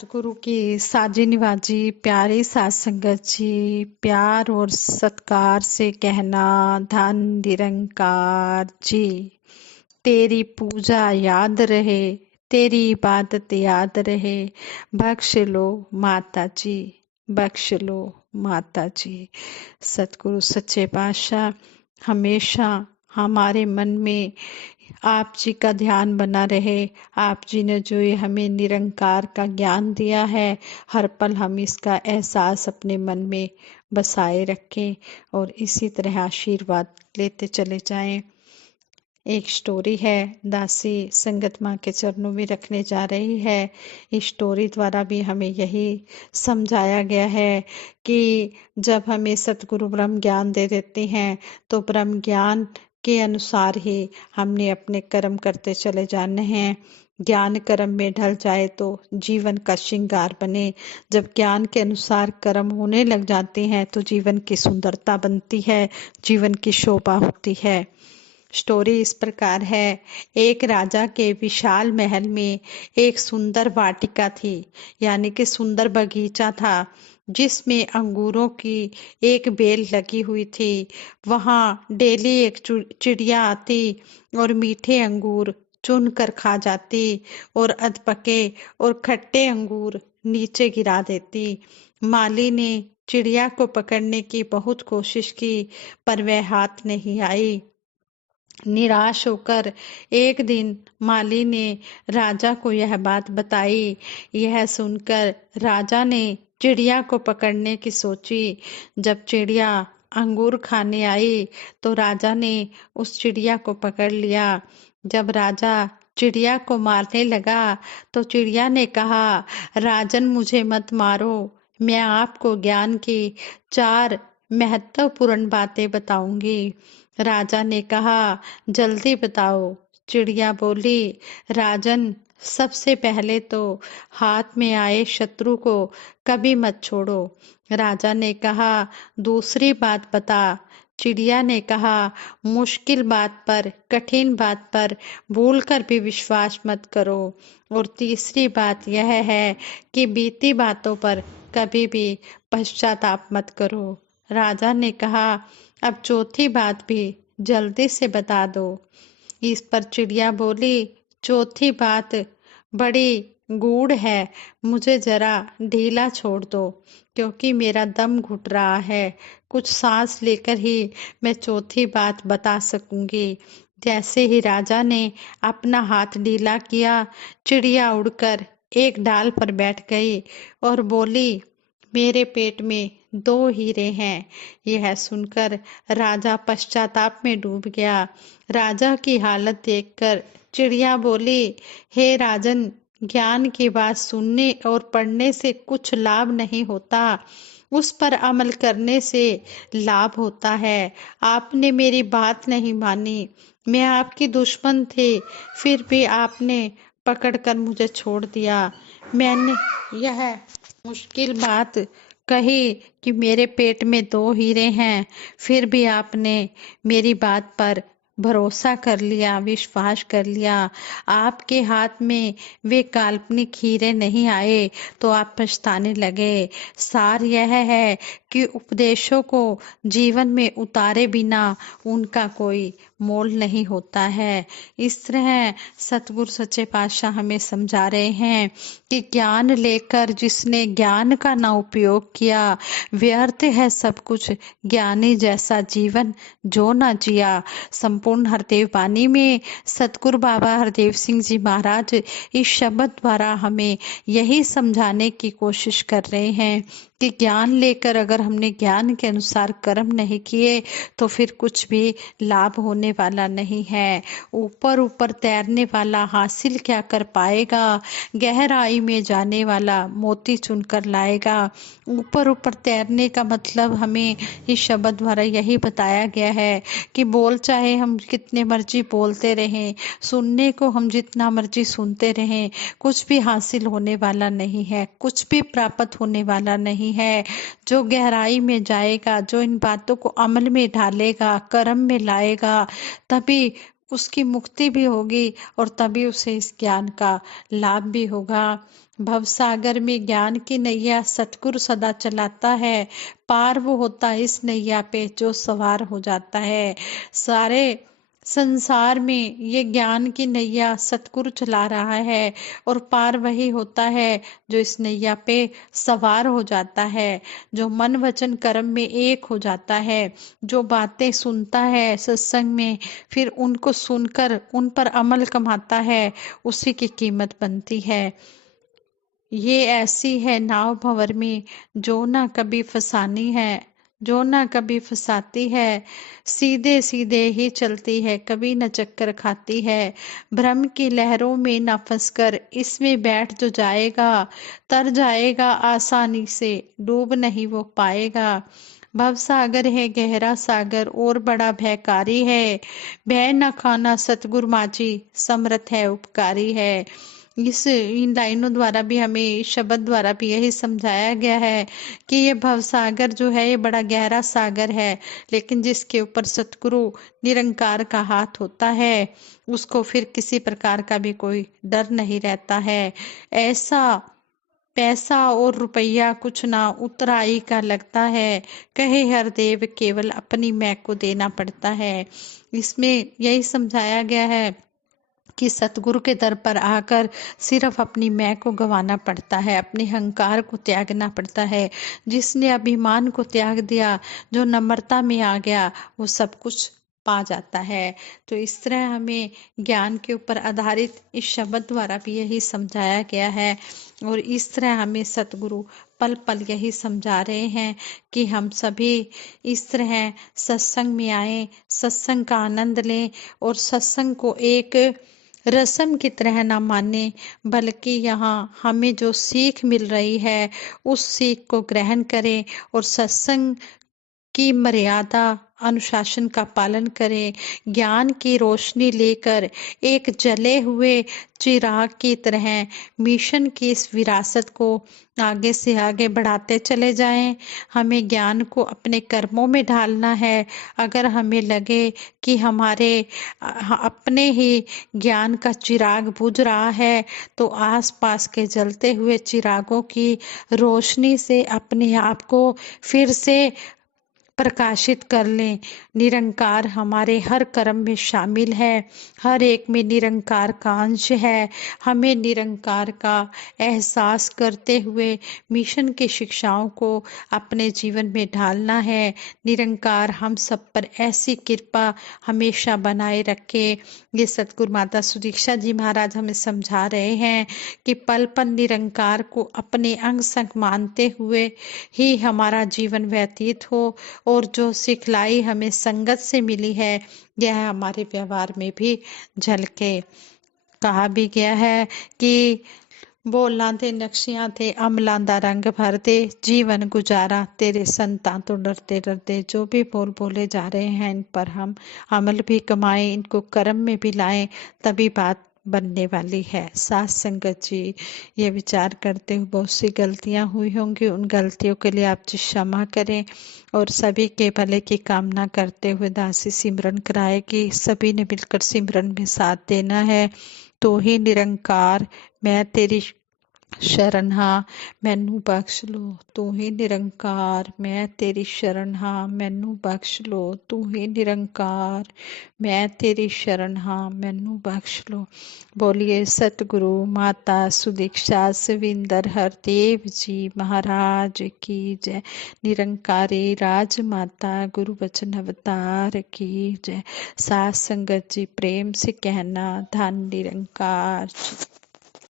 सतगुरु की साजी निवाजी प्यारी सात संगत जी, प्यार और सत्कार से कहना धन निरंकार जी। तेरी पूजा याद रहे, तेरी इबादत याद रहे, बख्श लो माता जी, बख्श लो माता जी। सतगुरु सच्चे पातशाह हमेशा हमारे मन में आप जी का ध्यान बना रहे। आप जी ने जो ये हमें निरंकार का ज्ञान दिया है, हर पल हम इसका एहसास अपने मन में बसाए रखें और इसी तरह आशीर्वाद लेते चले जाएं। एक स्टोरी है, दासी संगत माँ के चरणों में रखने जा रही है। इस स्टोरी द्वारा भी हमें यही समझाया गया है कि जब हमें सतगुरु ब्रह्म ज्ञान दे देते हैं तो ब्रह्म ज्ञान के अनुसार ही हमने अपने कर्म करते चले जाने हैं। ज्ञान कर्म में ढल जाए तो जीवन का श्रृंगार बने। जब ज्ञान के अनुसार कर्म होने लग जाते हैं तो जीवन की सुंदरता बनती है, जीवन की शोभा होती है। स्टोरी इस प्रकार है। एक राजा के विशाल महल में एक सुंदर वाटिका थी, यानी कि सुंदर बगीचा था, जिसमें अंगूरों की एक बेल लगी हुई थी। वहां डेली एक चिड़िया आती और मीठे अंगूर चुन कर खा जाती और अधपके और खट्टे अंगूर नीचे गिरा देती। माली ने चिड़िया को पकड़ने की बहुत कोशिश की, पर वह हाथ नहीं आई। निराश होकर एक दिन माली ने राजा को यह बात बताई। यह सुनकर राजा ने चिड़िया को पकड़ने की सोची। जब चिड़िया अंगूर खाने आई तो राजा ने उस चिड़िया को पकड़ लिया। जब राजा चिड़िया को मारने लगा तो चिड़िया ने कहा, राजन मुझे मत मारो, मैं आपको ज्ञान की 4 महत्वपूर्ण बातें बताऊंगी। राजा ने कहा, जल्दी बताओ। चिड़िया बोली, राजन सबसे पहले तो हाथ में आए शत्रु को कभी मत छोड़ो। राजा ने कहा, दूसरी बात बता। चिड़िया ने कहा, मुश्किल बात पर, कठिन बात पर भूल कर भी विश्वास मत करो। और तीसरी बात यह है कि बीती बातों पर कभी भी पश्चाताप मत करो। राजा ने कहा, अब चौथी बात भी जल्दी से बता दो। इस पर चिड़िया बोली, चौथी बात बड़ी गूढ़ है, मुझे जरा ढीला छोड़ दो, क्योंकि मेरा दम घुट रहा है। कुछ सांस लेकर ही मैं चौथी बात बता सकूंगी। जैसे ही राजा ने अपना हाथ ढीला किया, चिड़िया उड़कर एक डाल पर बैठ गई और बोली, मेरे पेट में 2 हीरे हैं। यह सुनकर राजा पश्चाताप में डूब गया। राजा की हालत देखकर चिड़िया बोली, हे राजन, ज्ञान की बात सुनने और पढ़ने से कुछ लाभ नहीं होता, उस पर अमल करने से लाभ होता है। आपने मेरी बात नहीं मानी, मैं आपकी दुश्मन थी, फिर भी आपने पकड़कर मुझे छोड़ दिया। मैंने यह मुश्किल बात कही कि मेरे पेट में 2 हीरे हैं, फिर भी आपने मेरी बात पर भरोसा कर लिया, विश्वास कर लिया। आपके हाथ में वे काल्पनिक हीरे नहीं आए तो आप पछताने लगे। सार यह है कि उपदेशों को जीवन में उतारे बिना उनका कोई मोल नहीं होता है। इस तरह सतगुरु सच्चे पातशाह हमें समझा रहे हैं कि ज्ञान लेकर जिसने ज्ञान का ना उपयोग किया, व्यर्थ है सब कुछ, ज्ञानी जैसा जीवन जो ना जिया। संपूर्ण हरदेव वाणी में सतगुरु बाबा हरदेव सिंह जी महाराज इस शब्द द्वारा हमें यही समझाने की कोशिश कर रहे हैं कि ज्ञान लेकर अगर हमने ज्ञान के अनुसार कर्म नहीं किए तो फिर कुछ भी लाभ होने वाला नहीं है। ऊपर ऊपर तैरने वाला हासिल क्या कर पाएगा, गहराई में जाने वाला मोती चुनकर लाएगा। ऊपर ऊपर तैरने का मतलब हमें इस शब्द द्वारा यही बताया गया है कि बोल चाहे हम कितने मर्जी बोलते रहें, सुनने को हम जितना मर्जी सुनते रहें, कुछ भी हासिल होने वाला नहीं है, कुछ भी प्राप्त होने वाला नहीं है। जो गहराई में जाएगा, जो इन बातों को अमल में ढालेगा, कर्म में लाएगा, तभी उसकी मुक्ति भी होगी और तभी उसे इस ज्ञान का लाभ भी होगा। भवसागर में ज्ञान की नैया सतगुरु सदा चलाता है। पार वो होता है इस नैया पे जो सवार हो जाता है। सारे संसार में ये ज्ञान की नैया सतगुरु चला रहा है और पार वही होता है जो इस नैया पे सवार हो जाता है, जो मन वचन कर्म में एक हो जाता है, जो बातें सुनता है सत्संग में, फिर उनको सुनकर उन पर अमल कमाता है, उसी की कीमत बनती है। ये ऐसी है नाव भंवर में जो ना कभी फसानी है, जो ना कभी फसाती है, सीधे सीधे ही चलती है, कभी न चक्कर खाती है। भ्रम की लहरों में न फंसकर इसमें बैठ जो जाएगा, तर जाएगा आसानी से, डूब नहीं वो पाएगा। भव सागर है गहरा सागर और बड़ा भयकारी है, भय न खाना सतगुरु माझी समर्थ है उपकारी है। इस इन लाइनों द्वारा भी हमें, इस शब्द द्वारा भी यही समझाया गया है कि ये भवसागर जो है ये बड़ा गहरा सागर है, लेकिन जिसके ऊपर सतगुरु निरंकार का हाथ होता है उसको फिर किसी प्रकार का भी कोई डर नहीं रहता है। ऐसा पैसा और रुपया कुछ ना उतराई का लगता है, कहे हर देव केवल अपनी मैं को देना पड़ता है। इसमें यही समझाया गया है कि सतगुरु के दर पर आकर सिर्फ अपनी मैं को गंवाना पड़ता है, अपने अहंकार को त्यागना पड़ता है। जिसने अभिमान को त्याग दिया, जो नम्रता में आ गया, वो सब कुछ पा जाता है। तो इस तरह हमें ज्ञान के ऊपर आधारित इस शब्द द्वारा भी यही समझाया गया है और इस तरह हमें सतगुरु पल पल यही समझा रहे हैं कि हम सभी इस तरह सत्संग में आए, सत्संग का आनंद लें और सत्संग को एक रस्म की तरह ना माने, बल्कि यहाँ हमें जो सीख मिल रही है उस सीख को ग्रहण करें और सत्संग की मर्यादा अनुशासन का पालन करें। ज्ञान की रोशनी लेकर एक जले हुए चिराग की तरह मिशन की इस विरासत को आगे से आगे बढ़ाते चले जाएं। हमें ज्ञान को अपने कर्मों में ढालना है। अगर हमें लगे कि हमारे अपने ही ज्ञान का चिराग बुझ रहा है तो आसपास के जलते हुए चिरागों की रोशनी से अपने आप को फिर से प्रकाशित कर लें। निरंकार हमारे हर कर्म में शामिल है, हर एक में निरंकार का अंश है। हमें निरंकार का एहसास करते हुए मिशन की शिक्षाओं को अपने जीवन में ढालना है। निरंकार हम सब पर ऐसी कृपा हमेशा बनाए रखे। ये सतगुरु माता सुदीक्षा जी महाराज हमें समझा रहे हैं कि पल पल निरंकार को अपने अंग संग मानते हुए ही हमारा जीवन व्यतीत हो और जो सिखलाई हमें संगत से मिली है यह हमारे व्यवहार में भी झलके। कहा भी गया है कि बोलां ते नक्शियां थे अमलां दा रंग भरते, जीवन गुजारा तेरे संतां तो डरते डरते। जो भी बोल बोले जा रहे हैं इन पर हम अमल भी कमाएं, इनको कर्म में भी लाएं, तभी बात बनने वाली है। साथ संगत जी, ये विचार करते हुए बहुत सी गलतियां हुई होंगी, उन गलतियों के लिए आप जी क्षमा करें और सभी के भले की कामना करते हुए दासी सिमरन कराए कि सभी ने मिलकर सिमरन में साथ देना है। तो ही निरंकार मैं तेरी शरण हाँ मैनू बख्श लो, तू ही निरंकार मैं तेरी शरण हाँ मैनू बख्श लो, तू ही निरंकार मैं तेरी शरण हाँ मैनू बख्श लो। बोलिए सतगुरु माता सुदीक्षा सविंदर हरदेव जी महाराज की जय। निरंकारी राज माता गुरु वचन अवतार की जय। साथ संगत जी प्रेम से कहना धन निरंकार जी।